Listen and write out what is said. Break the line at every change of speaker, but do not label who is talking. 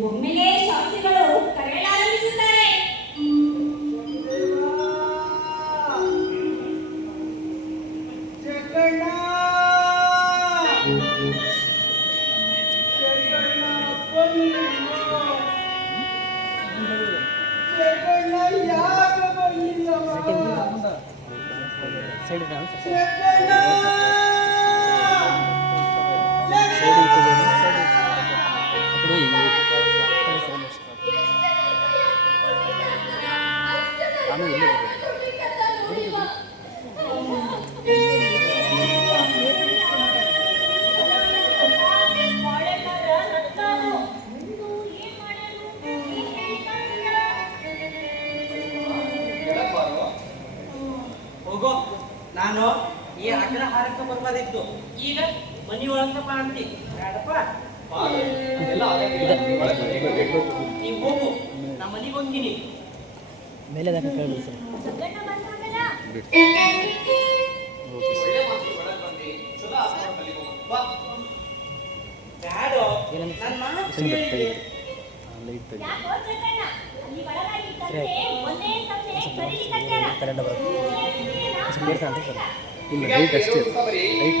ಒಮ್ಮೆಲೇ ಶಾಸ್ತ್ರಿಗಳು ಕರೆಯಲಾರಂಭಿಸುತ್ತಾರೆ
side side. ಆಮೇಲೆ ಇಲ್ಲಿ
ಹೋಗೋ. ನಾನು ಈ ಅಗ್ರಹಾರಕ್ಕೆ ಬರ್ಬೋದಿತ್ತು ಈಗ ಮನಿ ಒಳಗಪ್ಪ ಅಂತಿ ಬೇಡಪ್ಪ. ನೀವು ಹೋಗು. ನಾ ಮನೆಗೆ ಹೋಗ್ತೀನಿ.
ಮೇಲೆ ದಾಖ ಕೇಳಿ ಸರ್. ಇಲ್ಲ ಲೈಟ್ ಅಷ್ಟೇ. ಲೈಟ್